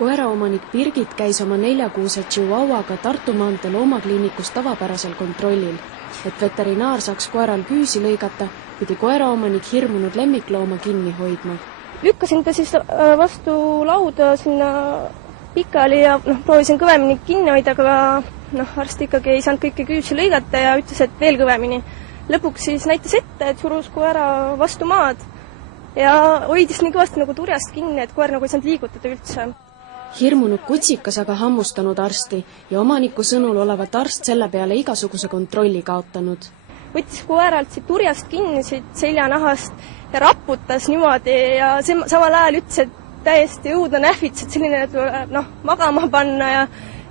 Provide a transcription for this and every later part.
Koeraomanik Birgit käis oma 4-kuuse Chihuahuaga Tartu maantee loomakliinikus tavapärasel kontrollil. Et veterinaar saaks koeral küüsi lõigata, pidi koeraomanik hirmunud lemmiklooma kinni hoidma. Lükkasin ta siis vastu lauda sinna pikali ja proovisin kõvemini kinni hoida, aga arst ikkagi ei saanud kõiki küüsi lõigata ja ütles, et veel kõvemini. Lõpuks siis näitas ette, et surus koera vastu maad ja hoidis nii kõvasti nagu turjast kinni, et koer nagu ei saanud liigutada üldse. Hirmunud kutsikas aga hammustanud arsti ja omaniku sõnul olevat arst selle peale igasuguse kontrolli kaotanud. Võttis koeralt siit turjast kinni, siit seljanahast ja raputas niimoodi ja samal ajal ütles, et täiesti õudne nähvits, et selline tuleb magama panna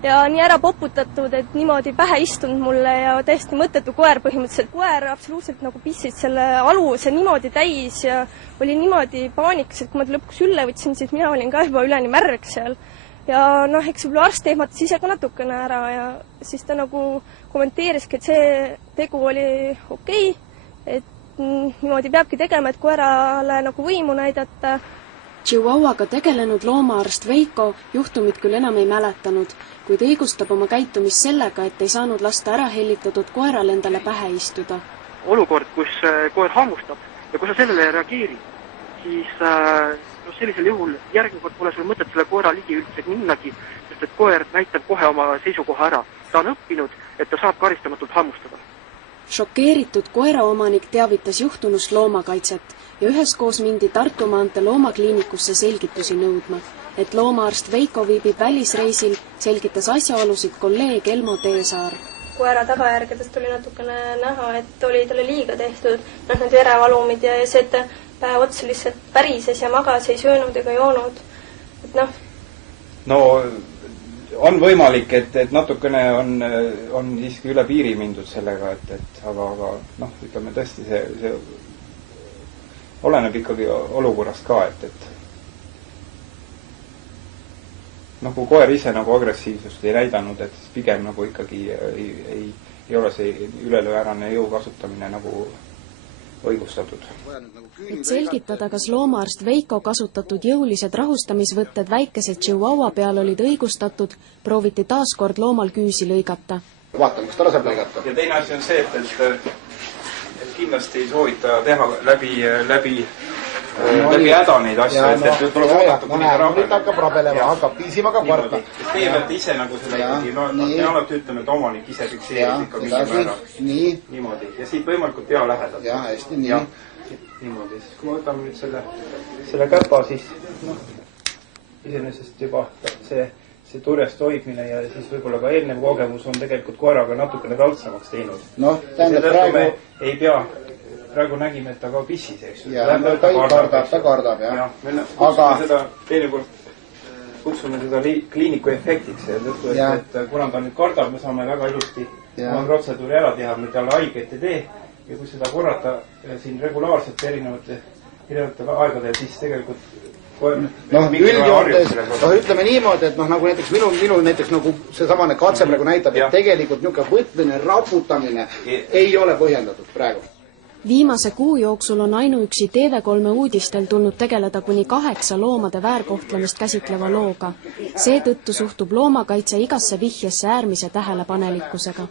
ja nii ära poputatud, et niimoodi pähe istunud mulle ja täiesti mõttetu koer põhimõtteliselt. Koer absoluutselt nagu pissis selle aluse niimoodi täis ja oli niimoodi paanikas, et kui ma ta lõpuks üle võtsin, siis mina olin ka juba üleni märg seal. Ja eks võib-olla arst ehmatas ise ka natukene ära ja siis ta nagu kommenteeriski, et see tegu oli okei, et niimoodi peabki tegema, et koerale nagu võimu näidata. Chihuahuaga tegelenud loomaarst Veiko juhtumit küll enam ei mäletanud, kuid õigustab oma käitumist sellega, et ei saanud lasta ära hellitatud koeral endale pähe istuda. Olukord, kus koer hammustab ja kui sa sellele reageerid, siis sellisel juhul järgmine kord pole sul mõtet selle koera ligi üldse minnagi, sest et koer näitab kohe oma seisukoha ära. Ta on õppinud, et ta saab karistamatult hammustada. Šokeeritud koeraomanik teavitas juhtunust loomakaitset ja üheskoos mindi Tartu maantee loomakliinikusse selgitusi nõudma. Et loomaarst Veiko viibib välisreisil, selgitas asjaolusid kolleeg Elmo Teesaar. Koera tagajärgedest oli natukene näha, et oli talle liiga tehtud, need verevalumid ja see, et päev otsa lihtsalt pärises ja magas, ei söönud ega joonud. No on võimalik, et natukene on siiski üle piiri mindud sellega, aga ütleme tõesti, see oleneb ikkagi olukorrast ka, et kui koer ise nagu agressiivsust ei näidanud, et pigem nagu ikkagi ei ole see ülelöörane jõu kasutamine nagu õigustatud. Et selgitada, kas loomaarst Veiko kasutatud jõulised rahustamisvõtted väikese Chihuahua peal olid õigustatud, prooviti taaskord loomal küüsi lõigata. Vaatame, kas ta laseb lõigata. Ja teine asi on see, et kindlasti ei soovita teha läbi häda neid asju, et tuleb oodata kuni ta rahvele. Hakkab rabelema, hakkab piisima ka kvarta. Teie peate ise nagu selle ikkagi, me alati ütleme, et omanik ise fikseeris ikka mingi ära. Niimoodi. Ja siit võimalikult pea lähedalt. Ja, hästi, nii. Niimoodi. Kui me võtame nüüd selle käpa, siis iseenesest juba see turjast hoidmine ja siis võib-olla ka eelnev kogemus on tegelikult koeraga natukene taltsamaks teinud. Tähendab praegu... ei pea... Praegu nägime, et ta ka pissis, eks. Ta kardab, jah. Aga kutsume seda kliiniku efektiks, et kuna ta nüüd kardab, me saame väga ilusti oma protseduuri ära teha, me talle haiget ei tee ja kui seda korrata siin regulaarselt erinevate aegadel, siis tegelikult ütleme niimoodi, et nagu näiteks minu näiteks nagu seesamane katse praegu näitab, et tegelikult niisugune võtmine, raputamine ei ole põhjendatud praegu. Viimase kuu jooksul on ainuüksi TV3 uudistel tulnud tegeleda kuni 8 loomade väärkohtlemist käsitleva looga. Seetõttu suhtub loomakaitse igasse vihjesse äärmise tähelepanelikkusega.